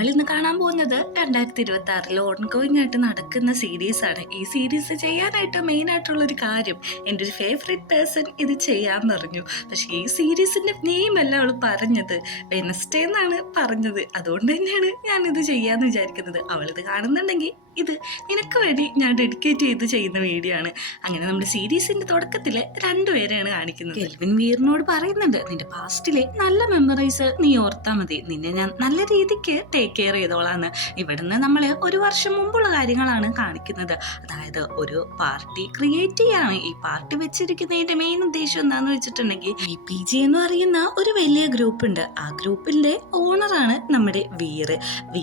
നമ്മൾ ഇന്ന് കാണാൻ പോകുന്നത് 2026 ഓൺഗോയിങ് ആയിട്ട് നടക്കുന്ന സീരീസ് ആണ്. ഈ സീരീസ് ചെയ്യാനായിട്ട് മെയിൻ ആയിട്ടുള്ള ഒരു കാര്യം, എൻ്റെ ഒരു ഫേവറേറ്റ് പേഴ്സൺ ഇത് ചെയ്യാന്ന് പറഞ്ഞു. പക്ഷെ ഈ സീരീസിന്റെ നെയിം അല്ല അവൾ പറഞ്ഞത്, വെനസ്ഡേ എന്നാണ് പറഞ്ഞത്. അതുകൊണ്ട് തന്നെയാണ് ഞാൻ ഇത് ചെയ്യാന്ന് വിചാരിക്കുന്നത്. അവളിത് കാണുന്നുണ്ടെങ്കിൽ ഇത് നിനക്ക് വേണ്ടി ഞാൻ ഡെഡിക്കേറ്റ് ചെയ്ത് ചെയ്യുന്ന വീഡിയോ ആണ്. അങ്ങനെ നമ്മുടെ സീരീസിന്റെ തുടക്കത്തിൽ രണ്ടുപേരെയാണ് കാണിക്കുന്നത്. കെൽവിൻ വീറിനോട് പറയുന്നുണ്ട്, നിന്റെ പാസ്റ്റിലെ നല്ല മെമ്മറീസ് നീ ഓർത്താൽ മതി, നിന്നെ ഞാൻ നല്ല രീതിക്ക് ടേക്ക് കെയർ ചെയ്തോളാന്ന്. ഇവിടുന്ന് നമ്മൾ ഒരു വർഷം മുമ്പുള്ള കാര്യങ്ങളാണ് കാണിക്കുന്നത്. അതായത് ഒരു പാർട്ടി ക്രിയേറ്റ് ചെയ്യാണ്. ഈ പാർട്ടി വെച്ചിരിക്കുന്നതിന്റെ മെയിൻ ഉദ്ദേശം എന്താന്ന് വെച്ചിട്ടുണ്ടെങ്കിൽ, EPG എന്ന് പറയുന്ന ഒരു വലിയ ഗ്രൂപ്പ് ഉണ്ട്. ആ ഗ്രൂപ്പിന്റെ ഓണറാണ് നമ്മുടെ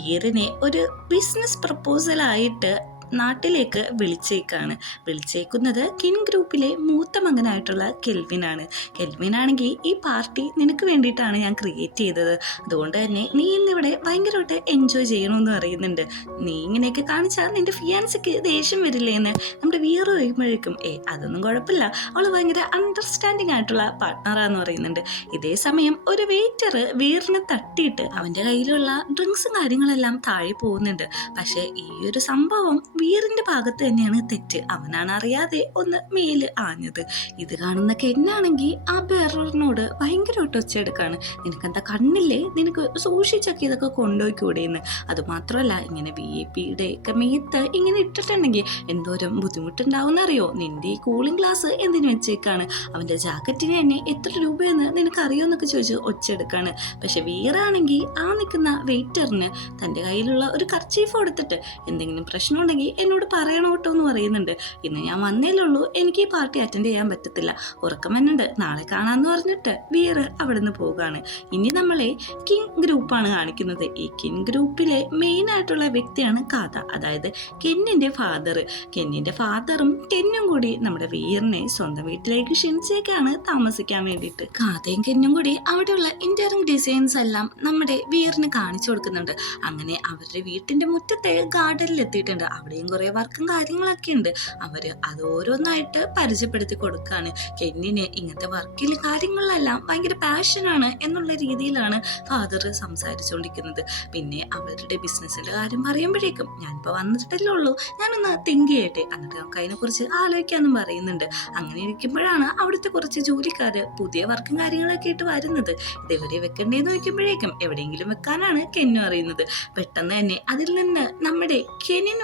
വീറിനെ ഒരു ബിസിനസ് പ്രപ്പോസൽ ആയിട്ട് നാട്ടിലേക്ക് വിളിച്ചേക്കുന്നത് കിൻ ഗ്രൂപ്പിലെ മൂത്ത മകനായിട്ടുള്ള കെൽവിനാണെങ്കിൽ ഈ പാർട്ടി നിനക്ക് വേണ്ടിയിട്ടാണ് ഞാൻ ക്രിയേറ്റ് ചെയ്തത്, അതുകൊണ്ട് തന്നെ നീ ഇന്നിവിടെ ഭയങ്കരമായിട്ട് എൻജോയ് ചെയ്യണമെന്ന് പറയുന്നുണ്ട്. നീ ഇങ്ങനെയൊക്കെ കാണിച്ചാൽ നിന്റെ ഫിയാൻസിക്ക് ദേഷ്യം വരില്ലേന്ന് നമ്മുടെ വീറ് കഴിയുമ്പോഴേക്കും അതൊന്നും കുഴപ്പമില്ല, അവള് ഭയങ്കര അണ്ടർസ്റ്റാൻഡിങ് ആയിട്ടുള്ള പാർട്ട്ണറാന്ന് പറയുന്നുണ്ട്. ഇതേ സമയം ഒരു വെയിറ്റർ വീറിനെ തട്ടിയിട്ട് അവന്റെ കയ്യിലുള്ള ഡ്രിങ്ക്സും കാര്യങ്ങളെല്ലാം താഴെ പോകുന്നുണ്ട്. പക്ഷെ ഈ ഒരു സംഭവം വീറിന്റെ ഭാഗത്ത് തന്നെയാണ് തെറ്റ്. അവനാണ് അറിയാതെ ഒന്ന് മേല് ആഞ്ഞത്. ഇത് കാണുന്ന കെന്നാണെങ്കിൽ ആ ബെററിനോട് ഭയങ്കരമായിട്ട് ഒച്ചയെടുക്കാണ്. നിനക്കെന്താ കണ്ണില്ലേ, നിനക്ക് സൂക്ഷിച്ചൊക്കെ ഇതൊക്കെ കൊണ്ടുപോയിക്കൂടെയെന്ന്. അതുമാത്രമല്ല, ഇങ്ങനെ VIP-യുടെ ഒക്കെ മേത്ത് ഇങ്ങനെ ഇട്ടിട്ടുണ്ടെങ്കിൽ എന്തോരം ബുദ്ധിമുട്ടുണ്ടാവും അറിയോ. നിന്റെ ഈ കൂളിംഗ് ഗ്ലാസ് എന്തിനു വെച്ചേക്കാണ്, അവന്റെ ജാക്കറ്റിന് തന്നെ എത്ര രൂപയെന്ന് നിനക്ക് അറിയോന്നൊക്കെ ചോദിച്ച് ഒച്ചയെടുക്കാണ്. പക്ഷെ വീറാണെങ്കിൽ ആ നിൽക്കുന്ന വെയിറ്ററിന് തന്റെ കയ്യിലുള്ള ഒരു കർച്ചീഫ് കൊടുത്തിട്ട് എന്തെങ്കിലും പ്രശ്നം ഉണ്ടെങ്കിൽ എന്നോട് പറയണോ കേട്ടോ എന്ന് പറയുന്നുണ്ട്. ഇന്ന് ഞാൻ വന്നേലുള്ളൂ, എനിക്ക് ഈ പാർട്ടി അറ്റൻഡ് ചെയ്യാൻ പറ്റത്തില്ല, ഉറക്കം വരുന്നുണ്ട്, നാളെ കാണാന്ന് പറഞ്ഞിട്ട് വീറ് അവിടെ നിന്ന് പോവുകയാണ്. ഇനി നമ്മളെ കിങ് ഗ്രൂപ്പാണ് കാണിക്കുന്നത്. ഈ കിങ് ഗ്രൂപ്പിലെ മെയിൻ ആയിട്ടുള്ള വ്യക്തിയാണ് കാത, അതായത് കെന്നിന്റെ ഫാദറും കെന്നും കൂടി നമ്മുടെ വീറിനെ സ്വന്തം വീട്ടിലേക്ക് ക്ഷണിച്ചേക്കാണ് താമസിക്കാൻ വേണ്ടിയിട്ട്. കാതയും കെന്നും കൂടി അവിടെയുള്ള ഇന്റീരിയർ ഡിസൈൻസ് എല്ലാം നമ്മുടെ വീറിന് കാണിച്ചു കൊടുക്കുന്നുണ്ട്. അങ്ങനെ അവരുടെ വീട്ടിന്റെ മുറ്റത്തെ ഗാർഡനിൽ എത്തിയിട്ടുണ്ട്. അവിടെയും കുറെ വർക്കും കാര്യങ്ങളൊക്കെ ഉണ്ട്. അവര് അത് ഓരോന്നായിട്ട് പരിചയപ്പെടുത്തി കൊടുക്കാണ്. കെന്നിന് ഇങ്ങനത്തെ വർക്കിൽ കാര്യങ്ങളിലെല്ലാം ഭയങ്കര പാഷനാണ് എന്നുള്ള രീതിയിലാണ് ഫാദർ സംസാരിച്ചുകൊണ്ടിരിക്കുന്നത്. പിന്നെ അവരുടെ ബിസിനസ്സിന്റെ കാര്യം പറയുമ്പോഴേക്കും, ഞാനിപ്പോൾ വന്നിട്ടല്ലേ ഉള്ളൂ, ഞാനൊന്ന് തിങ്ക് ചെയ്യട്ടെ, എന്നിട്ട് നമുക്ക് അതിനെക്കുറിച്ച് ആലോചിക്കാമെന്നും പറയുന്നുണ്ട്. അങ്ങനെ ഇരിക്കുമ്പോഴാണ് അവിടുത്തെ കുറച്ച് ജോലിക്കാര് പുതിയ വർക്കും കാര്യങ്ങളൊക്കെ ആയിട്ട് വരുന്നത്. ഇതെവിടെ വെക്കണ്ടേന്ന് വെക്കുമ്പോഴേക്കും എവിടെയെങ്കിലും വെക്കാനാണ് കെന്നു അറിയുന്നത്. പെട്ടെന്ന് തന്നെ അതിൽ നിന്ന് നമ്മുടെ കെനിൻ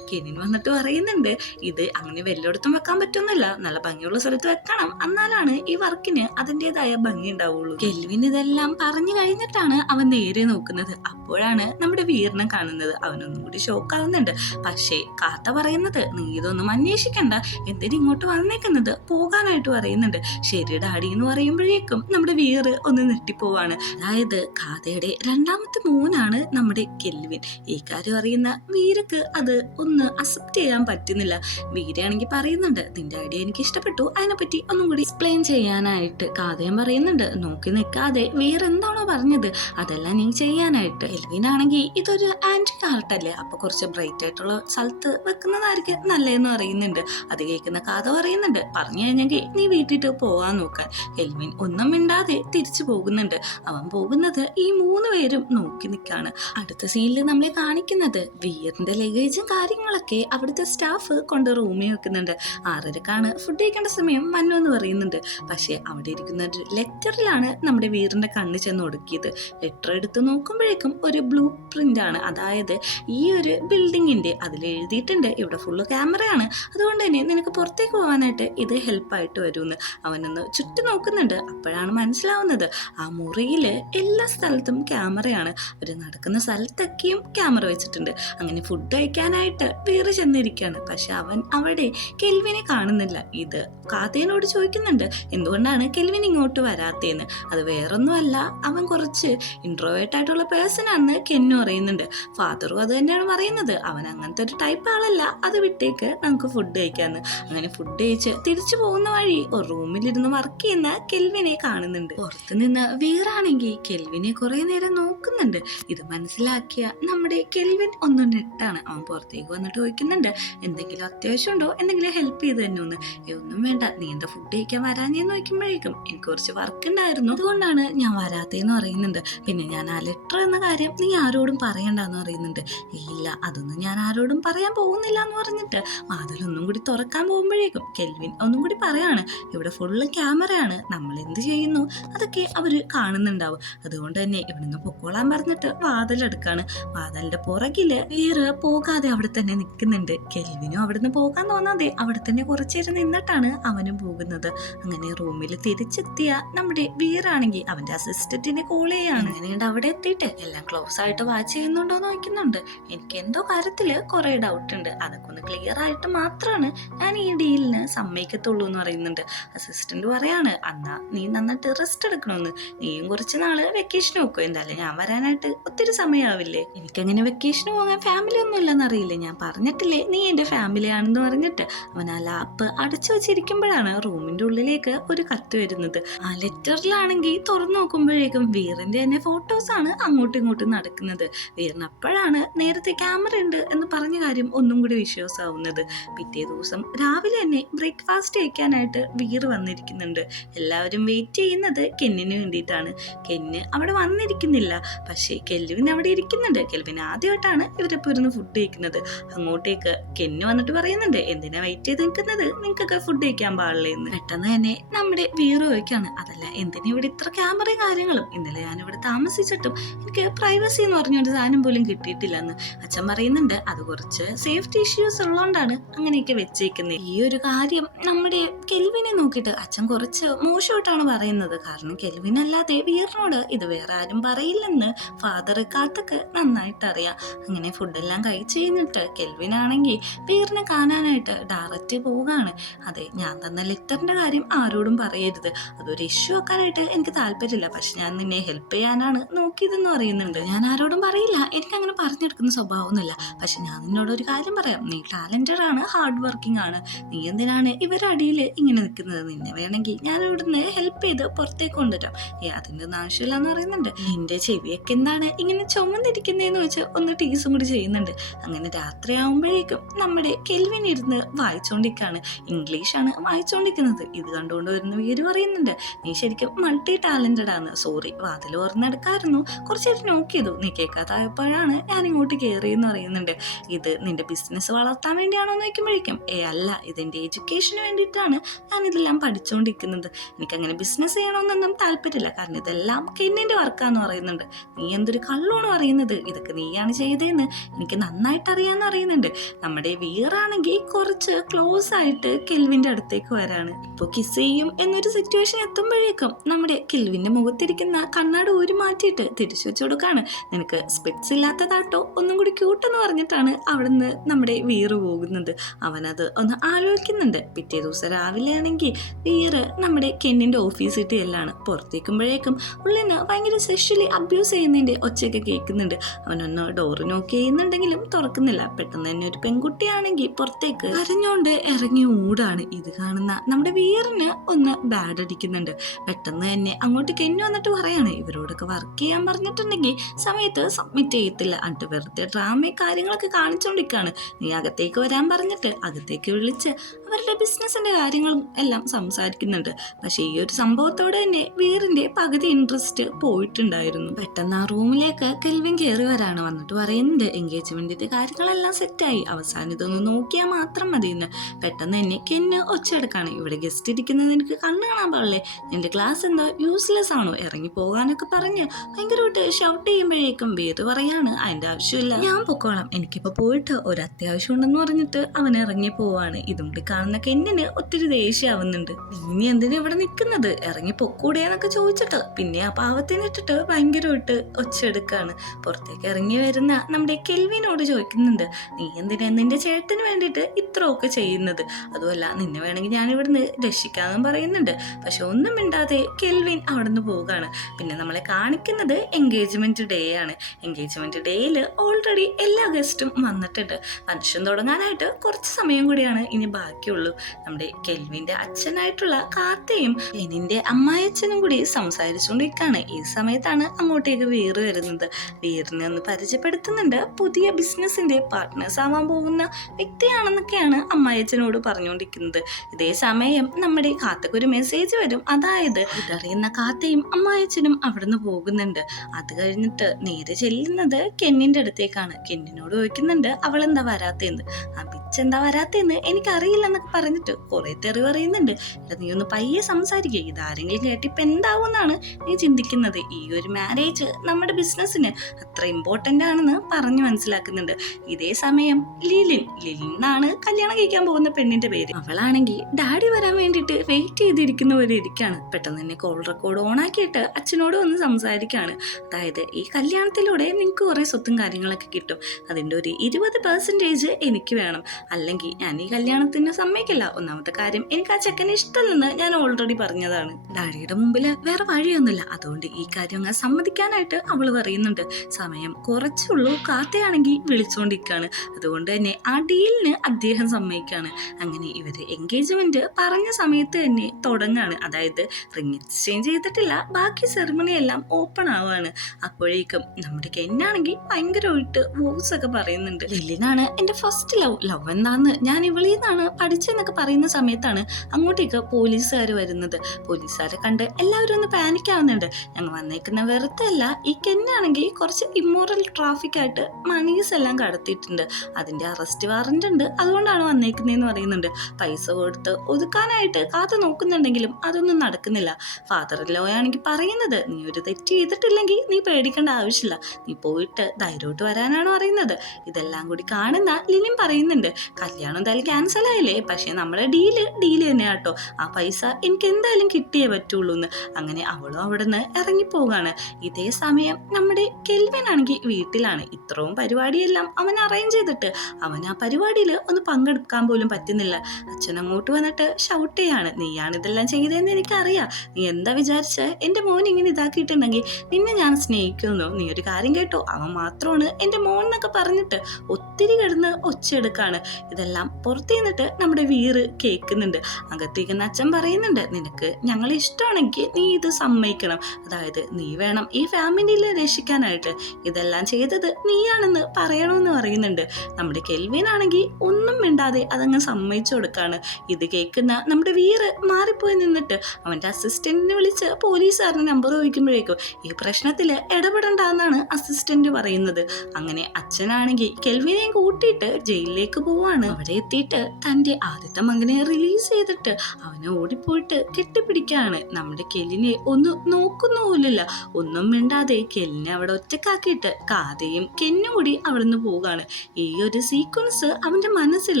വന്നിട്ട് പറയുന്നുണ്ട്, ഇത് അങ്ങനെ വല്ലയിടത്തും വെക്കാൻ പറ്റുന്നില്ല, നല്ല ഭംഗിയുള്ള സ്ഥലത്ത് വെക്കണം, എന്നാലാണ് ഈ വർക്കിന് അതിൻ്റെതായ ഭംഗി ഉണ്ടാവുള്ളൂ. കെൽവിൻ ഇതെല്ലാം പറഞ്ഞു കഴിഞ്ഞിട്ടാണ് അവൻ നേരെ നോക്കുന്നത്. അപ്പോഴാണ് നമ്മുടെ വീറിനെ കാണുന്നത്. അവനൊന്നും കൂടി ഷോക്കാവുന്നുണ്ട്. പക്ഷേ കാത്ത പറയുന്നത്, നീ ഇതൊന്നും അന്വേഷിക്കണ്ട, എന്തിനും ഇങ്ങോട്ട് വന്നേക്കുന്നത്, പോകാനായിട്ട് പറയുന്നുണ്ട്. ശരി ഡാഡി എന്ന് പറയുമ്പോഴേക്കും നമ്മുടെ വീറ് ഒന്ന് നെട്ടിപ്പോവാണ്. അതായത് കാതയുടെ രണ്ടാമത്തെ മോനാണ് നമ്മുടെ കെൽവിൻ. ഈ കാര്യം അറിയുന്ന വീരക്ക് അത് ഒന്ന് അക്സെപ്റ്റ് ചെയ്യാൻ പറ്റുന്നില്ല. വീരയാണെങ്കിൽ പറയുന്നുണ്ട്, നിന്റെ ഐഡിയ എനിക്ക് ഇഷ്ടപ്പെട്ടു, അതിനെപ്പറ്റി ഒന്നും കൂടി എക്സ്പ്ലെയിൻ ചെയ്യാനായിട്ട്. കാതയും പറയുന്നുണ്ട്, നോക്കി നിൽക്കാതെ വേറെ എന്താണോ പറഞ്ഞത് അതെല്ലാം നീ ചെയ്യാനായിട്ട്. എൽവിനാണെങ്കിൽ ഇതൊരു ആന്റിക് ആർട്ടല്ലേ, അപ്പൊ കുറച്ച് ബ്രൈറ്റ് ആയിട്ടുള്ള സ്ഥലത്ത് വെക്കുന്നതായിരിക്കും നല്ലതെന്ന് പറയുന്നുണ്ട്. അത് കേൾക്കുന്ന കാത പറയുന്നുണ്ട്, പറഞ്ഞു കഴിഞ്ഞെങ്കിൽ നീ വീട്ടിട്ട് പോവാൻ നോക്കാൻ. എൽവിൻ ഒന്നും മിണ്ടാതെ തിരിച്ചു പോകുന്നുണ്ട്. അവൻ പോകുന്നത് ഈ 3 പേരും നോക്കി നിൽക്കാണ്. അടുത്ത സീനിൽ നമ്മളെ കാണിക്കുന്നത് വീറിന്റെ ലഗേജും കാര്യങ്ങളൊക്കെ അവിടുത്തെ സ്റ്റാഫ് കൊണ്ട് റൂമിൽ വെക്കുന്നുണ്ട്. 6:30ക്കാണ് ഫുഡ് കഴിക്കേണ്ട സമയം മന്നു എന്ന് പറയുന്നുണ്ട്. പക്ഷെ അവിടെ ഇരിക്കുന്ന ഒരു ലെറ്ററിലാണ് നമ്മുടെ വീറിന്റെ കണ്ണ് ചെന്ന് ഒടുക്കിയത്. ലെറ്റർ എടുത്ത് നോക്കുമ്പോഴേക്കും ഒരു ബ്ലൂ പ്രിന്റ് ആണ്, അതായത് ഈ ഒരു ബിൽഡിങ്ങിന്റെ. അതിൽ എഴുതിയിട്ടുണ്ട്, ഇവിടെ ഫുള്ള് ക്യാമറയാണ്, അതുകൊണ്ട് തന്നെ നിനക്ക് പുറത്തേക്ക് പോകാനായിട്ട് ഇത് ഹെൽപ്പായിട്ട് വരുമെന്ന്. അവനൊന്ന് ചുറ്റി നോക്കുന്നുണ്ട്. അപ്പോഴാണ് മനസ്സിലാവുന്നത്, ആ മുറിയില് എല്ലാ സ്ഥലത്തും ക്യാമറയാണ്. അവര് നടക്കുന്ന സ്ഥലത്തൊക്കെയും ക്യാമറ വെച്ചിട്ടുണ്ട്. അങ്ങനെ ഫുഡ് കഴിക്കാനായിട്ട് വീറ് ചെന്നിരിക്കുകയാണ്. പക്ഷെ അവൻ അവിടെ കെൽവിനെ കാണുന്നില്ല. ഇത് കാതേനോട് ചോദിക്കുന്നുണ്ട്, എന്തുകൊണ്ടാണ് കെൽവിൻ ഇങ്ങോട്ട് വരാത്തേന്ന്. അത് വേറൊന്നുമല്ല, അവൻ കുറച്ച് ഇൻട്രോവേർട്ട് ആയിട്ടുള്ള പേഴ്സൺ ആണെന്ന് കെന്നു അറിയുന്നുണ്ട്. ഫാദറും അത് തന്നെയാണ് പറയുന്നത്, അവൻ അങ്ങനത്തെ ഒരു ടൈപ്പ് ആളല്ല, അത് വിട്ടേക്ക്, നമുക്ക് ഫുഡ് കഴിക്കാന്ന്. അങ്ങനെ ഫുഡ് കഴിച്ച് തിരിച്ചു പോകുന്ന വഴി ഒരു റൂമിലിരുന്ന് വർക്ക് ചെയ്യുന്ന കെൽവിനെ കാണുന്നുണ്ട്. പുറത്തു നിന്ന് വീറാണെങ്കിൽ കെൽവിനെ കുറെ നേരം നോക്കുന്നുണ്ട്. ഇത് മനസ്സിലാക്കിയ നമ്മുടെ കെൽവിൻ ഒന്ന് നെട്ടാണ്. അവൻ പുറത്ത് അടുത്തേക്ക് വന്നിട്ട് ചോദിക്കുന്നുണ്ട്, എന്തെങ്കിലും അത്യാവശ്യം ഉണ്ടോ, എന്തെങ്കിലും ഹെൽപ്പ് ചെയ്ത് തന്നെ ഒന്ന്. ഒന്നും വേണ്ട, നീ എന്താ ഫുഡ് കഴിക്കാൻ വരാഞ്ഞെന്ന് നോക്കുമ്പോഴേക്കും എനിക്ക് കുറച്ച് വർക്ക് ഉണ്ടായിരുന്നു, അതുകൊണ്ടാണ് ഞാൻ വരാത്തേന്ന് പറയുന്നുണ്ട്. പിന്നെ ഞാൻ ആ ലെറ്റർ എന്ന കാര്യം നീ ആരോടും പറയണ്ടെന്ന് പറയുന്നുണ്ട്. ഇല്ല, അതൊന്നും ഞാൻ ആരോടും പറയാൻ പോകുന്നില്ല എന്ന് പറഞ്ഞിട്ട് വാതിലൊന്നും കൂടി തുറക്കാൻ പോകുമ്പോഴേക്കും കെൽവിൻ ഒന്നും കൂടി പറയാണ്, ഇവിടെ ഫുള്ള് ക്യാമറയാണ്, നമ്മൾ എന്ത് ചെയ്യുന്നു അതൊക്കെ അവര് കാണുന്നുണ്ടാവും, അതുകൊണ്ട് തന്നെ ഇവിടുന്ന് പൊക്കോളാൻ പറഞ്ഞിട്ട് വാതിലെടുക്കാണ്. വാതിലിന്റെ പുറകില് വേറെ പോകാതെ അവിടെ തന്നെ നിൽക്കുന്നുണ്ട്. കെൽവിനും അവിടുന്ന് പോകാൻ തോന്നാതെ അവിടെ തന്നെ കുറച്ചേരം നിന്നിട്ടാണ് അവനും പോകുന്നത്. അങ്ങനെ റൂമിൽ തിരിച്ചെത്തിയ നമ്മുടെ വീറാണെങ്കിൽ അവന്റെ അസിസ്റ്റന്റിനെ കോൾ ചെയ്യാണ്. അങ്ങനെയുണ്ട് അവിടെ എത്തിയിട്ട് എല്ലാം ക്ലോസ് ആയിട്ട് വാച്ച് ചെയ്യുന്നുണ്ടോ എന്ന് നോക്കുന്നുണ്ട്. എനിക്ക് എന്തോ കാര്യത്തില് കുറെ ഡൗട്ട് ഉണ്ട്, അതൊക്കെ ഒന്ന് ക്ലിയർ ആയിട്ട് മാത്രമാണ് ഞാൻ ഈ ഡീലിന് സമ്മതിക്കത്തുള്ളൂ എന്ന് പറയുന്നുണ്ട്. അസിസ്റ്റന്റ് പറയാണ്, എന്നാ നീ നന്നായിട്ട് റെസ്റ്റ് എടുക്കണമെന്ന്, നീയും കുറച്ച് നാള് വെക്കേഷൻ നോക്കും, എന്തായാലും ഞാൻ വരാനായിട്ട് ഒത്തിരി സമയമാവില്ലേ, എനിക്കങ്ങനെ വെക്കേഷന് പോകാൻ ഫാമിലി ഒന്നും ഇല്ലെന്ന് അറിയില്ലേ, ഞാൻ പറഞ്ഞിട്ടില്ലേ നീ എന്റെ ഫാമിലി ആണെന്ന് പറഞ്ഞിട്ട് അവൻ ആ ലാപ്പ് അടച്ചു വെച്ചിരിക്കുമ്പോഴാണ് റൂമിന്റെ ഉള്ളിലേക്ക് ഒരു കത്ത് വരുന്നത്. ആ ലെറ്ററിലാണെങ്കിൽ തുറന്നു നോക്കുമ്പോഴേക്കും വീറിന്റെ തന്നെ ഫോട്ടോസ് ആണ് അങ്ങോട്ടും ഇങ്ങോട്ടും നടക്കുന്നത്. വീറിന് അപ്പോഴാണ് നേരത്തെ ക്യാമറ ഉണ്ട് എന്ന് പറഞ്ഞ കാര്യം ഒന്നും കൂടി വിശ്വാസമാവുന്നത്. പിറ്റേ ദിവസം രാവിലെ തന്നെ ബ്രേക്ക്ഫാസ്റ്റ് കഴിക്കാനായിട്ട് വീർ വന്നിരിക്കുന്നുണ്ട്. എല്ലാവരും വെയിറ്റ് ചെയ്യുന്നത് കെന്നിന് വേണ്ടിയിട്ടാണ്. കെന്ന് അവിടെ വന്നിരിക്കുന്നില്ല, പക്ഷേ കെൽവിൻ അവിടെ ഇരിക്കുന്നുണ്ട്. കെൽവിൻ ആദ്യമായിട്ടാണ് ഇവരിപ്പോൾ ഇരുന്ന് ഫുഡ് കഴിക്കുന്നത്. അങ്ങോട്ടേക്ക് കെന്ന് വന്നിട്ട് പറയുന്നുണ്ട്, എന്തിനാ വെയിറ്റ് ചെയ്ത് നിൽക്കുന്നത്, നിങ്ങൾക്കൊക്കെ ഫുഡ് കഴിക്കാൻ പാടില്ലേ എന്ന്. പെട്ടെന്ന് തന്നെ നമ്മുടെ വീർ ചോദിക്കാണ്, അതല്ല എന്തിനാ ഇവിടെ ഇത്ര ക്യാമറയും കാര്യങ്ങളും, ഇന്നലെ ഞാൻ ഇവിടെ താമസിച്ചിട്ടും എനിക്ക് പ്രൈവസി എന്ന് പറഞ്ഞൊരു സാധനം പോലും കിട്ടിയിട്ടില്ലെന്ന്. അച്ഛൻ പറയുന്നുണ്ട്, അത് കുറച്ച് സേഫ്റ്റി ഇഷ്യൂസ് ഉള്ളതുകൊണ്ടാണ് അങ്ങനെയൊക്കെ വെച്ചേക്കുന്നത്. ഈ ഒരു കാര്യം നമ്മുടെ കെൽവിനെ നോക്കിയിട്ട് അച്ഛൻ കുറച്ച് മോശമായിട്ടാണ് പറയുന്നത്. കാരണം കെൽവിൻ അല്ലാതെ വീറിനോട് ഇത് വേറെ ആരും പറയില്ലെന്ന് ഫാദർ കാത്തൊക്കെ നന്നായിട്ട് അറിയാം. അങ്ങനെ ഫുഡെല്ലാം കഴിച്ച് കഴിഞ്ഞിട്ട് കെൽവിനാണെങ്കിൽ വീറിനെ കാണാനായിട്ട് ഡയറക്റ്റ് പോവുകയാണ്. അതെ, ഞാൻ തന്ന ലെറ്ററിന്റെ കാര്യം ആരോടും പറയരുത്, അതൊരു ഇഷ്യൂ ആക്കാനായിട്ട് എനിക്ക് താല്പര്യമില്ല, പക്ഷെ ഞാൻ നിന്നെ ഹെൽപ്പ് ചെയ്യാനാണ് നോക്കിയതെന്ന് പറയുന്നുണ്ട്. ഞാൻ ആരോടും പറയില്ല, എനിക്ക് അങ്ങനെ പറഞ്ഞെടുക്കുന്ന സ്വഭാവമൊന്നുമില്ല, പക്ഷെ ഞാൻ നിന്നോട് ഒരു കാര്യം പറയാം, നീ ടാലന്റഡ് ആണ്, ഹാർഡ് വർക്കിംഗ് ആണ്, നീ എന്തിനാണ് ഇവരടിയിൽ ഇങ്ങനെ നിൽക്കുന്നത്, നിന്നെ വേണമെങ്കിൽ ഞാൻ ഇവിടുന്ന് ഹെൽപ്പ് ചെയ്ത് പുറത്തേക്ക് കൊണ്ടുവരാം, അതിൻ്റെ ഒന്നും ആവശ്യമില്ല എന്ന് പറയുന്നുണ്ട്. നിന്റെ ചെവിയൊക്കെ എന്താണ് ഇങ്ങനെ ചുമന്നിരിക്കുന്നതെന്ന് വെച്ച് ഒന്ന് ടീസും കൂടി ചെയ്യുന്നുണ്ട്. അങ്ങനെ രാത്രി ആവുമ്പോഴേക്കും നമ്മുടെ കെൽവിൻ ഇരുന്ന് വായിച്ചോണ്ടിരിക്കുകയാണ്. ഇംഗ്ലീഷാണ് വായിച്ചോണ്ടിരിക്കുന്നത്. ഇത് കണ്ടുകൊണ്ട് വരുന്ന വീര് പറയുന്നുണ്ട്, നീ ശരിക്കും മൾട്ടി ടാലന്റഡ് ആണ്, സോറി വാതിൽ ഓർന്നെടുക്കായിരുന്നു, കുറച്ചേരം നോക്കി ചെയ്തു, നീ കേൾക്കാതായപ്പോഴാണ് ഞാൻ ഇങ്ങോട്ട് കയറിയെന്ന് പറയുന്നുണ്ട്. ഇത് നിന്റെ ബിസിനസ് വളർത്താൻ വേണ്ടിയാണോ എന്ന് ചോദിക്കുമ്പോഴേക്കും അല്ല, ഇതെന്റെ എഡ്യൂക്കേഷന് വേണ്ടിയിട്ടാണ് ഞാൻ ഇതെല്ലാം പഠിച്ചുകൊണ്ടിരിക്കുന്നത്, എനിക്കങ്ങനെ ബിസിനസ് ചെയ്യണമെന്നൊന്നും താല്പര്യമില്ല, കാരണം ഇതെല്ലാം കെന്നിന്റെ വർക്കാന്ന് പറയുന്നുണ്ട്. നീ എന്തൊരു കള്ളമാണ് പറയുന്നത്, ഇതൊക്കെ നീയാണ് ചെയ്തതെന്ന് എനിക്ക് നന്നായിട്ട് അറിയാന്ന് പറയുന്നുണ്ട്. നമ്മുടെ വീറാണെങ്കിൽ കുറച്ച് ക്ലോസ് ആയിട്ട് കെൽവിന്റെ അടുത്തേക്ക് വരാണ്. ഇപ്പോൾ കിസ് ചെയ്യും എന്നൊരു സിറ്റുവേഷൻ എത്തുമ്പോഴേക്കും നമ്മുടെ കെൽവിന്റെ മുഖത്തിരിക്കുന്ന കണ്ണാട് ഊരി മാറ്റിയിട്ട് തിരിച്ചു വെച്ചു കൊടുക്കാണ്. നിനക്ക് സ്പെറ്റ്സ് ഇല്ലാത്തതാട്ടോ ഒന്നും കൂടി ക്യൂട്ടെന്ന് പറഞ്ഞിട്ടാണ് അവിടുന്ന് നമ്മുടെ വീറ് പോകുന്നത്. അവനത് ഒന്ന് ആലോചിക്കുന്നുണ്ട്. പിറ്റേ ദിവസം രാവിലെ ആണെങ്കിൽ വീറ് നമ്മുടെ കെന്നിന്റെ ഓഫീസിൽ എല്ലാണ്. പുറത്തേക്കുമ്പോഴേക്കും ഉള്ളിന് ഭയങ്കര സെക്ഷലി അബ്യൂസ് ചെയ്യുന്നതിന്റെ ഒച്ചയൊക്കെ കേൾക്കുന്നുണ്ട്. അവനൊന്ന് ഡോറ് നോക്കി ചെയ്യുന്നുണ്ടെങ്കിലും തുറക്കുന്നില്ല. പെട്ടെന്ന് തന്നെ ഒരു പെൺകുട്ടിയാണെങ്കിൽ പുറത്തേക്ക് കരഞ്ഞോണ്ട് ഇറങ്ങി ഓടാണ്. ഇത് കാണുന്ന നമ്മുടെ വീറിന് ഒന്ന് ബാഡ് അടിക്കുന്നുണ്ട്. പെട്ടെന്ന് തന്നെ അങ്ങോട്ട് കെന്നു വന്നിട്ട് പറയാണ്, ഇവരോടൊക്കെ വർക്ക് ചെയ്യാൻ പറഞ്ഞിട്ടുണ്ടെങ്കിൽ സമയത്ത് സബ്മിറ്റ് ചെയ്യത്തില്ല, എന്നിട്ട് വെറുതെ ഡ്രാമയും കാര്യങ്ങളൊക്കെ കാണിച്ചുകൊണ്ടിരിക്കുകയാണ്, നീ അകത്തേക്ക് വരാൻ പറഞ്ഞിട്ട് അകത്തേക്ക് വിളിച്ച് അവരുടെ ബിസിനസിന്റെ കാര്യങ്ങളും എല്ലാം സംസാരിക്കുന്നുണ്ട്. പക്ഷെ ഈ ഒരു സംഭവത്തോടെ തന്നെ വീറിന്റെ പകുതി ഇൻട്രസ്റ്റ് പോയിട്ടുണ്ടായിരുന്നു. പെട്ടെന്ന് ആ റൂമിലേക്ക് കെൽവിൻ കയറി വരാണ്. വന്നിട്ട് പറയുന്നുണ്ട്, എൻഗേജ്മെന്റിന്റെ കാര്യങ്ങളെല്ലാം സെറ്റായി, അവസാനം ഇതൊന്ന് നോക്കിയാൽ മാത്രം മതിയെന്ന്. പെട്ടെന്ന് തന്നെ കെന്ന് ഒച്ചെടുക്കാണ്, ഇവിടെ ഗസ്റ്റ് ഇരിക്കുന്നത് നിനക്ക് കണ്ണു കാണാൻ പാടില്ലേ, നിന്റെ ക്ലാസ് എന്തോ യൂസ്ലെസ് ആണോ, ഇറങ്ങി പോകാനൊക്കെ പറഞ്ഞ് ഭയങ്കരമായിട്ട് ഷൗട്ട് ചെയ്യുമ്പോഴേക്കും വീറ് പറയാണ്, അതിന്റെ ആവശ്യമില്ല, ഞാൻ പൊക്കോളാം, എനിക്കിപ്പോ പോയിട്ട് ഒരു അത്യാവശ്യം ഉണ്ടെന്ന് പറഞ്ഞിട്ട് അവൻ ഇറങ്ങി പോവാണ്. ഇതും കൂടി കാണുന്ന കെന്നിന് ഒത്തിരി ദേഷ്യമാവുന്നുണ്ട്. ഇനി എന്തിനാ ഇവിടെ നിൽക്കുന്നത്, ഇറങ്ങി പൊക്കൂടെയെന്നൊക്കെ ചോദിച്ചിട്ട് പിന്നെ ആ പാവത്തിനെ ഇട്ടിട്ട് ഭയങ്കരമായിട്ട് ഒച്ചെടുക്കാണ്. പുറത്തേക്ക് ഇറങ്ങി വരുന്ന നമ്മുടെ കെൽവിനോട് ചോദിക്കുന്നുണ്ട്, നീ എന്തിനാ നിന്റെ ചേട്ടന് വേണ്ടിയിട്ട് ഇത്രയൊക്കെ ചെയ്യുന്നത്, അതുമല്ല നിന്നെ വേണമെങ്കിൽ ഞാൻ ഇവിടുന്ന് രക്ഷിക്കാമെന്നും പറയുന്നുണ്ട്. പക്ഷെ ഒന്നും മിണ്ടാതെ കെൽവിൻ അവിടുന്ന് പോവുകയാണ്. പിന്നെ നമ്മളെ കാണിക്കുന്നത് എൻഗേജ്മെന്റ് ഡേ ആണ്. എൻഗേജ്മെന്റ് ഡേയിൽ ഓൾറെഡി എല്ലാ ഗസ്റ്റും വന്നിട്ടുണ്ട്. ഫംഗ്ഷൻ തുടങ്ങാനായിട്ട് കുറച്ച് സമയം കൂടിയാണ് ഇനി ബാക്കി സംസാരിക്കുകയുള്ളൂ. നമ്മുടെ കെൽവിന്റെ അച്ഛനായിട്ടുള്ള കാത്തയും കെനിന്റെ അമ്മായച്ഛനും കൂടി സംസാരിച്ചുകൊണ്ടിരിക്കുകയാണ്. ഈ സമയത്താണ് അങ്ങോട്ടേക്ക് വീറ് വരുന്നത്. വീറിനെ ഒന്ന് പരിചയപ്പെടുത്തുന്നുണ്ട്. പുതിയ ബിസിനസിന്റെ പാർട്ട്നേഴ്സ് ആവാൻ പോകുന്ന വ്യക്തിയാണെന്നൊക്കെയാണ് അമ്മായച്ഛനോട് പറഞ്ഞുകൊണ്ടിരിക്കുന്നത്. ഇതേ സമയം നമ്മുടെ കാത്തക്കൊരു മെസ്സേജ് വരും. അതായത് ഇതറിയുന്ന കാത്തയും അമ്മായച്ഛനും അവിടുന്ന് പോകുന്നുണ്ട്. അത് കഴിഞ്ഞിട്ട് നേരെ ചെല്ലുന്നത് കെന്നിന്റെ അടുത്തേക്കാണ്. കെന്നിനോട് ചോദിക്കുന്നുണ്ട് അവളെന്താ വരാത്തേന്ന്. ആ ബിച്ചെന്താ വരാത്തേന്ന് എനിക്കറിയില്ലെന്നൊക്കെ പറഞ്ഞിട്ട് കുറെ തെറി പറയുന്നുണ്ട്. നീ ഒന്ന് പയ്യെ സംസാരിക്കുക, ഇതാരെങ്കിലും കേട്ടിപ്പോ എന്താവുമെന്നാണ് നീ ചിന്തിക്കുന്നത്. ഈ ഒരു മാരേജ് നമ്മുടെ ബിസിനസ്സിന് അത്ര ഇമ്പോർട്ടന്റ് ആണെന്ന് പറഞ്ഞു മനസ്സിലാക്കുന്നുണ്ട്. ഇതേ സമയം ലിലിനാണ് കല്യാണം കഴിക്കാൻ പോകുന്ന പെണ്ണിന്റെ പേര്. അവളാണെങ്കിൽ ഡാഡി വരാൻ വേണ്ടിയിട്ട് വെയിറ്റ് ചെയ്തിരിക്കുന്ന പോലെ ഇരിക്കുകയാണ്. പെട്ടെന്ന് തന്നെ കോൾ റെക്കോർഡ് ഓൺ ആക്കിയിട്ട് അച്ഛനോട് ഒന്ന് സംസാരിക്കുകയാണ്. അതായത് ഈ കല്യാണത്തിലൂടെ നിങ്ങൾക്ക് കുറെ സ്വത്തും കാര്യങ്ങളൊക്കെ കിട്ടും, അതിൻ്റെ ഒരു 20% എനിക്ക് വേണം, അല്ലെങ്കിൽ ഞാൻ ഈ കല്യാണത്തിന് സമ്മതിക്കില്ല. ഒന്നാമത്തെ കാര്യം എനിക്ക് ആ ചെക്കനെ ഇഷ്ടമല്ലെന്ന് ഞാൻ ഓൾറെഡി പറഞ്ഞതാണ്. ഡാഡിയുടെ മുമ്പിൽ വേറെ വഴിയൊന്നുമില്ല, അതുകൊണ്ട് ഈ കാര്യം അങ്ങ് സമ്മതിക്കാനായിട്ട് അവള് പറയുന്നുണ്ട്. സമയം കുറച്ചുള്ളൂ. കാത്തയാണെങ്കിൽ വിളിച്ചുകൊണ്ടിരിക്കുകയാണ്. അതുകൊണ്ട് തന്നെ ആ ഡീലിന് അദ്ദേഹം സമ്മതിക്കുകയാണ്. അങ്ങനെ ഇവര് എൻഗേജ്മെന്റ് പറഞ്ഞ സമയത്ത് തന്നെ തുടങ്ങാണ്. അതായത് റിംഗ് എക്സ്ചേഞ്ച് ചെയ്തിട്ടില്ല, ബാക്കി സെറിമണി എല്ലാം ഓപ്പൺ ആവാണ്. അപ്പോഴേക്കും നമ്മുടെ കെന്നാണെങ്കിൽ ഭയങ്കരമായിട്ട് വോയിസ് ഒക്കെ പറയുന്നുണ്ട്. ലില്ലിനാണ് എന്റെ ഫസ്റ്റ് ലവ് എന്താന്ന് ഞാൻ ഇവളിൽ നിന്നാണ് പഠിച്ചെന്നൊക്കെ പറയുന്ന സമയത്താണ് അങ്ങോട്ടേക്ക് പോലീസുകാർ വരുന്നത്. പോലീസുകാരെ കണ്ട് എല്ലാവരും ഒന്ന് പാനിക് ആവുന്നുണ്ട്. ഞങ്ങൾ വന്നേക്കുന്ന വെറുതെ അല്ല, ഈ കെന്നാണെങ്കിൽ കുറച്ച് ഇമ്മോറൽ ട്രാഫിക് ആയിട്ട് മണീസ് എല്ലാം കടത്തിയിട്ടുണ്ട്, അതിന്റെ അറസ്റ്റ് വാറന്റ് ഉണ്ട്, അതുകൊണ്ടാണ് വന്നേക്കുന്നതെന്ന് പറയുന്നുണ്ട്. പൈസ കൊടുത്ത് ഒതുക്കാനായിട്ട് കാത്തു നോക്കുന്നുണ്ടെങ്കിലും അതൊന്നും നടക്കുന്നില്ല. ഫാദർ ലോ ആണെങ്കിൽ പറയുന്നത് നീ ഒരു തെറ്റ് ചെയ്തിട്ടില്ലെങ്കിൽ നീ പേടിക്കേണ്ട ആവശ്യമില്ല, നീ പോയിട്ട് ധൈര്യമായിട്ട് വരാനാണ് പറയുന്നത്. ഇതെല്ലാം കൂടി കാണുന്ന ലിനിൻ പറയുന്നുണ്ട് കല്യാണം എന്തായാലും ക്യാൻസൽ ആയില്ലേ, പക്ഷെ നമ്മുടെ ഡീല് തന്നെയാട്ടോ, ആ പൈസ എനിക്ക് എന്തായാലും കിട്ടിയേ പറ്റുള്ളൂ എന്ന്. അങ്ങനെ അവളും അവിടെ നിന്ന് ഇറങ്ങിപ്പോകാണ്. ഇതേ സമയം നമ്മുടെ കെൽവിൻ ആണെങ്കിൽ വീട്ടിലാണ്. ഇത്രയും പരിപാടിയെല്ലാം അവൻ അറേഞ്ച് ചെയ്തിട്ട് അവൻ ആ പരിപാടിയിൽ ഒന്ന് പങ്കെടുക്കാൻ പോലും പറ്റുന്നില്ല. അച്ഛൻ അങ്ങോട്ട് വന്നിട്ട് ഷൗട്ട് ചെയ്യാണ്, നീയാണ് ഇതെല്ലാം ചെയ്തതെന്ന് എനിക്കറിയാം, നീ എന്താ വിചാരിച്ച എൻ്റെ മോൻ ഇങ്ങനെ ഇതാക്കിയിട്ടുണ്ടെങ്കിൽ നിന്നെ ഞാൻ സ്നേഹിക്കുന്നു, നീ ഒരു കാര്യം കേട്ടോ, അവൻ മാത്രമാണ് എൻ്റെ മോൻ എന്നൊക്കെ പറഞ്ഞിട്ട് ഒത്തിരി കിടന്ന് ഒച്ചെടുക്കാണ്. ഇതെല്ലാം പുറത്തു നിന്നിട്ട് നമ്മുടെ വീറ് കേൾക്കുന്നുണ്ട്. അകത്തേക്കുന്ന അച്ഛൻ പറയുന്നുണ്ട് നിനക്ക് ഞങ്ങളെ ഇഷ്ടമാണെങ്കിൽ നീ ഇത് സമ്മതിക്കണം, അതായത് നീ വേണം ഈ ഫാമിലിയിൽ രക്ഷിക്കാനായിട്ട്, ഇതെല്ലാം ചെയ്തത് നീയാണെന്ന് പറയണമെന്ന് പറയുന്നുണ്ട്. നമ്മുടെ കെൽവിൻ ആണെങ്കിൽ ഒന്നും മിണ്ടാതെ അതങ്ങ് സമ്മതിച്ചു കൊടുക്കാണ്. ഇത് കേൾക്കുന്ന നമ്മുടെ വീറ് മാറിപ്പോയി നിന്നിട്ട് അവൻ്റെ അസിസ്റ്റന്റിനെ വിളിച്ച് പോലീസുകാരൻ്റെ നമ്പർ ചോദിക്കുമ്പോഴേക്കും ഈ പ്രശ്നത്തിൽ ഇടപെടണ്ടെന്നാണ് അസിസ്റ്റന്റ് പറയുന്നത്. അങ്ങനെ അച്ഛനാണെങ്കിൽ കെൽവിനെയും കൂട്ടിയിട്ട് ജയിലിലേക്ക് പോവാണ്. അവിടെ എത്തിയിട്ട് തൻ്റെ ആദ്യത്തെ മകനെ റിലീസ് ചെയ്തിട്ട് അവനെ ഓടിപ്പോയിട്ട് കെട്ടിപ്പിടിക്കാണ്. നമ്മുടെ കെല്ലിനെ ഒന്ന് നോക്കുന്ന പോലില്ല, ഒന്നും മിണ്ടാതെ കെല്ലിനെ അവിടെ ഒറ്റക്കാക്കിയിട്ട് കാതയും കെന്നും കൂടി അവിടെ നിന്ന് പോവുകയാണ്. ഈ ഒരു സീക്വൻസ് അവൻ്റെ മനസ്സിൽ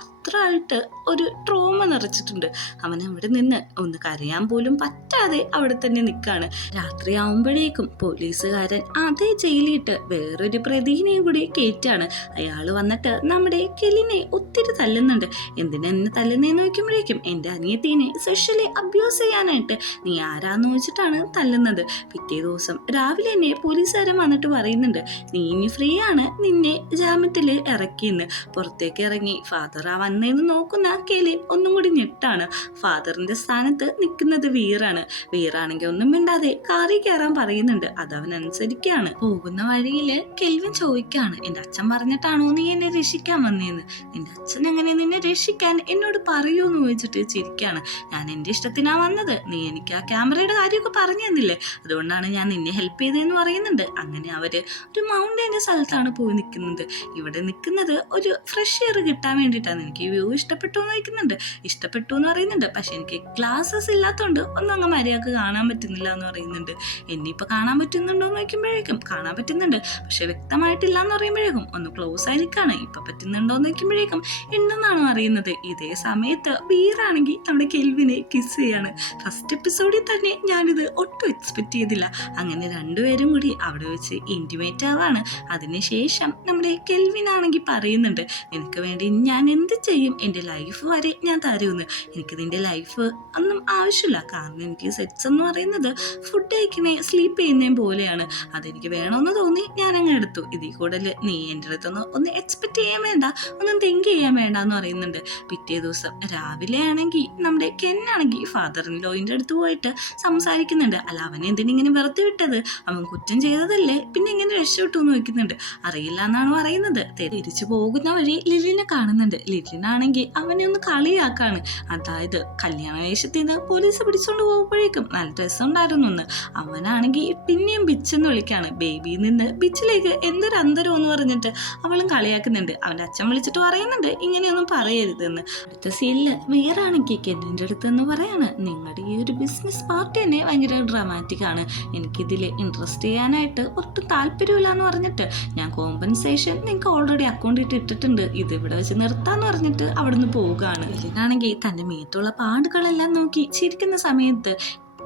അത്രയായിട്ട് ഒരു ട്രോമ നിറച്ചിട്ടുണ്ട്. അവൻ അവിടെ നിന്ന് ഒന്ന് കരയാൻ പോലും പറ്റാതെ അവിടെ തന്നെ നിൽക്കാണ്. രാത്രിയാവുമ്പോഴേക്കും പോലീസുകാരൻ അതേ ജയിലിട്ട് വേറൊരു പ്രതിനെയും കൂടി കയറ്റാണ്. അയാൾ വന്നിട്ട് നമ്മുടെ കെല്ലിനെ ഒത്തിരി തല്ലുന്നുണ്ട്. എന്തിനെന്നെ തല്ലുന്നതെന്ന് നോക്കുമ്പോഴേക്കും എൻ്റെ അനിയത്തിനെ സെക്ഷലി അബ്യൂസ് ചെയ്യാനായിട്ട് നീ ആരാന്ന് ചോദിച്ചിട്ടാണ് തല്ലുന്നത്. പിറ്റേ ദിവസം രാവിലെ തന്നെ പോലീസുകാരൻ വന്നിട്ട് പറയുന്നുണ്ട് നീ ഇനി ഫ്രീ ആണ്, നിന്നെ ജാമ്യത്തിൽ ഇറക്കിയെന്ന്. പുറത്തേക്ക് ഇറങ്ങി ഫാദർ ആ വന്നേന്ന് നോക്കുന്ന കെലിൻ ഒന്നും കൂടി ഞെട്ടാണ്. ഫാദറിന്റെ സ്ഥാനത്ത് നിൽക്കുന്നത് വീറാണ്. വീറാണെങ്കിൽ ഒന്നും മിണ്ടാതെ കാറിൽ കയറാൻ പറയുന്നുണ്ട്. അതവൻ അനുസരിക്കുകയാണ്. പോകുന്ന വഴിയില് കെൽവിൻ ചോദിക്കാണ് എൻ്റെ അച്ഛൻ പറഞ്ഞിട്ടാണോ നീ എന്നെ രക്ഷിക്കാൻ വന്നേന്ന്, നിന്റെ അച്ഛൻ എങ്ങനെ നിന്നെ രക്ഷിക്കാൻ എന്നോട് പറയൂന്ന് ചോദിച്ചിട്ട് ചിരിക്കാണ്. ഞാൻ എൻ്റെ ഇഷ്ടത്തിനാ വന്നത്, നീ എനിക്ക് ആ ക്യാമറയുടെ കാര്യമൊക്കെ പറഞ്ഞു തന്നില്ലേ, അതുകൊണ്ടാണ് ഞാൻ നിന്നെ ഹെൽപ്പ് ചെയ്തതെന്ന് പറയുന്നുണ്ട്. അങ്ങനെ അവര് ഒരു മൗണ്ടൈൻ്റെ സ്ഥലത്താണ് പോയി നിൽക്കുന്നത്. ഇവിടെ നിൽക്കുന്നത് ഒരു ഫ്രഷ് എയർ കിട്ടാൻ വേണ്ടിയിട്ടാണ്. എനിക്ക് ഈ വ്യൂ ഇഷ്ടപ്പെട്ടു എന്ന് ചോദിക്കുന്നുണ്ട്. ഇഷ്ടപ്പെട്ടു എന്ന് പറയുന്നുണ്ട്, പക്ഷെ എനിക്ക് ഗ്ലാസസ് ഇല്ലാത്തതുകൊണ്ട് ഒന്നും അങ്ങ് മര്യാദക്ക് കാണാൻ പറ്റുന്നില്ല എന്ന് പറയുന്നുണ്ട്. ഇനിയിപ്പോൾ കാണാൻ പറ്റുന്നുണ്ടോ എന്ന് ചോദിക്കുമ്പോഴേക്കും കാണാൻ പറ്റുന്നുണ്ട്, പക്ഷെ വ്യക്തമായിട്ടില്ല എന്ന് പറയുമ്പോഴേക്കും ഒന്ന് ക്ലോസ് ആയിരിക്കാണ്. ഇപ്പം പറ്റുന്നുണ്ടോ എന്ന് ചോദിക്കുമ്പോഴേക്കും ഉണ്ടെന്നാണ് അറിയുന്നത്. ഇതേ സമയത്ത് വീറാണെങ്കിൽ നമ്മുടെ കെൽവിനെ കിസ് ചെയ്യാണ്. ഫസ്റ്റ് എപ്പിസോഡിൽ തന്നെ ഞാനിത് ഒട്ടും എക്സ്പെക്ട് ചെയ്തില്ല. അങ്ങനെ രണ്ടുപേരും കൂടി അവിടെ വെച്ച് ഇൻറ്റിമേറ്റ് ആവാണ്. അതിനുശേഷം നമ്മുടെ കെൽവിൻ ആണെങ്കിൽ പറയുന്നുണ്ട് നിനക്ക് വേണ്ടി ഞാൻ എന്ത് ചെയ്യും, എൻ്റെ ലൈഫ് വരെ ഞാൻ തരുമെന്ന്. എനിക്ക് നിൻ്റെ ലൈഫ് ഒന്നും ആവശ്യമില്ല, കാരണം എനിക്ക് സെക്സ് എന്ന് പറയുന്നത് ഫുഡ് കഴിക്കുന്നേ സ്ലീപ്പ് ചെയ്യുന്നതും പോലെയാണ്. അതെനിക്ക് വേണമെന്ന് തോന്നി ഞാനങ്ങ് എടുത്തു. ഇതിൽ കൂടുതൽ നീ എൻ്റെ അടുത്തൊന്ന് ഒന്ന് എക്സ്പെക്റ്റ് ചെയ്യാൻ വേണ്ട, ഒന്നും തിങ്ക് ചെയ്യാൻ വേണ്ട എന്ന് പറയുന്നുണ്ട്. പിറ്റേ ദിവസം രാവിലെ ആണെങ്കിൽ നമ്മുടെ കെന്നാണെങ്കിൽ ഫാദർ ഇൻ ലോയിൻ്റെ അടുത്ത് പോയിട്ട് സംസാരിക്കുന്നുണ്ട്. അല്ല, അവനെ എന്തിനിങ്ങനെ വെറുതെ വിട്ടത്, അവൻ കുറ്റം ചെയ്തതല്ലേ, പിന്നെ എങ്ങനെ രക്ഷപ്പെട്ടു എന്ന് ചോദിക്കുന്നുണ്ട്. അറിയില്ല എന്നാണ് പറയുന്നത്. തിരിച്ചു പോകുന്ന വഴി ലില്ലിനെ കാണുന്നുണ്ട്. ലില്ലിനാണെങ്കിൽ അവനെ ഒന്ന് കളിയാക്കാണ്. അതായത് കല്യാണ വേഷത്തിൽ നിന്ന് പോലീസ് പിടിച്ചോണ്ട് പോകുമ്പോഴേക്കും നല്ല രസമുണ്ടായിരുന്നു എന്ന്. അവനാണെങ്കിൽ പിന്നെയും ബിച്ചെന്ന് വിളിക്കാണ്. ബേബിയിൽ നിന്ന് ബിച്ചിലേക്ക് എന്തൊരു അന്തരം എന്ന് പറഞ്ഞിട്ട് അവളും കളിയാക്കുന്നുണ്ട്. അവൻ്റെ അച്ഛൻ വിളിച്ചിട്ട് പറയുന്നുണ്ട് ഇങ്ങനെയൊന്നും പറയരുതെന്ന്. അടുത്ത സീനില് വേറെ ആണെങ്കിൽ കെന്നിൻ്റെ അടുത്ത് എന്ന് പറയാണ്, നിങ്ങളുടെ ഈ ഒരു ബിസിനസ് പാർട്ടി തന്നെ ഭയങ്കര ഡ്രാമാറ്റിക് ആണ്, എനിക്കിതിൽ ഇൻട്രസ്റ്റ് ചെയ്യാനായിട്ട് ഒട്ടും താല്പര്യമില്ല എന്ന് പറഞ്ഞിട്ട് ഞാൻ കോമ്പൻസേഷൻ നിങ്ങൾക്ക് ഓൾറെഡി അക്കൗണ്ട് ഇട്ടിട്ടുണ്ട്, ഇതിവിടെ വെച്ച് നിർത്താന്ന് പറഞ്ഞിട്ട് അവിടെ നിന്ന് പോവുകയാണ്. ഇതിനാണെങ്കിൽ തൻ്റെ മേത്തുള്ള പാടുകളെല്ലാം നോക്കി ചിരിക്കുന്ന സമയത്ത്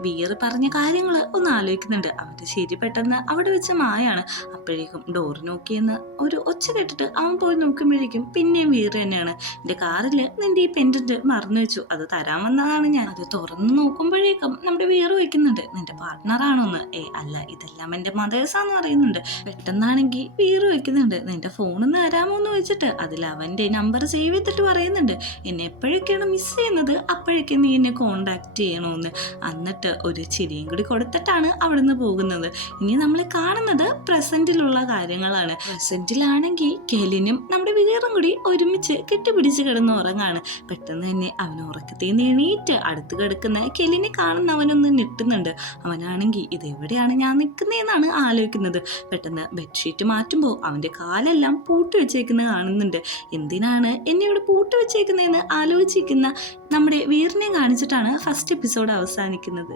വീറ് പറഞ്ഞ കാര്യങ്ങൾ ഒന്ന് ആലോചിക്കുന്നുണ്ട്. അവൻ്റെ ശരി പെട്ടെന്ന് അവിടെ വെച്ച് മായാണ്. അപ്പോഴേക്കും ഡോറ് നോക്കിയെന്ന് ഒരു ഒച്ച കേട്ടിട്ട് അവൻ പോയി നോക്കുമ്പോഴേക്കും പിന്നെയും വീറ് തന്നെയാണ്. എൻ്റെ കാറിൽ നിൻ്റെ ഈ പെൻഡന്റ് മറന്നു വെച്ചു, അത് തരാൻ വന്നതാണ് ഞാൻ. അത് തുറന്ന് നോക്കുമ്പോഴേക്കും നമ്മുടെ വീറ് വയ്ക്കുന്നുണ്ട്, നിന്റെ പാർട്ട്ണറാണോന്ന്. അല്ല, ഇതെല്ലാം എൻ്റെ മദേഴ്സാന്ന് പറയുന്നുണ്ട്. പെട്ടെന്നാണെങ്കിൽ വീറ് വയ്ക്കുന്നുണ്ട്, നിന്റെ ഫോണിന്ന് തരാമോ എന്ന് വെച്ചിട്ട് അതിൽ അവൻ്റെ നമ്പർ സേവ് ചെയ്തിട്ട് പറയുന്നുണ്ട്, എന്നെ എപ്പോഴൊക്കെയാണ് മിസ് ചെയ്യുന്നത് അപ്പോഴേക്കും നീ എന്നെ കോണ്ടാക്ട് ചെയ്യണമെന്ന്. എന്നിട്ട് ഒരു ചിരിയും കൂടി കൊടുത്തിട്ടാണ് അവിടുന്ന് പോകുന്നത്. ഇനി നമ്മൾ കാണുന്നത് പ്രസന്റിലുള്ള കാര്യങ്ങളാണ്. പ്രസന്റിലാണെങ്കിൽ കെലിനും നമ്മുടെ വീറും കൂടി ഒരുമിച്ച് കെട്ടിപ്പിടിച്ച് കിടന്ന് ഉറങ്ങാണ്. പെട്ടെന്ന് തന്നെ അവൻ ഉറക്കത്തിൽ നിന്ന് എണീറ്റ് അടുത്ത് കിടക്കുന്ന കെലിനെ കാണുന്ന അവനൊന്ന് ഞെട്ടുന്നുണ്ട്. അവനാണെങ്കിൽ ഇതെവിടെയാണ് ഞാൻ നിൽക്കുന്നതെന്നാണ് ആലോചിക്കുന്നത്. പെട്ടെന്ന് ബെഡ്ഷീറ്റ് മാറ്റുമ്പോൾ അവൻ്റെ കാലെല്ലാം പൂട്ടി വെച്ചേക്കുന്നത് കാണുന്നുണ്ട്. എന്തിനാണ് എന്നെ ഇവിടെ പൂട്ടി വെച്ചേക്കുന്നതെന്ന് ആലോചിക്കുന്ന നമ്മുടെ വീറിനെ കാണിച്ചിട്ടാണ് ഫസ്റ്റ് എപ്പിസോഡ് അവസാനിക്കുന്നത്.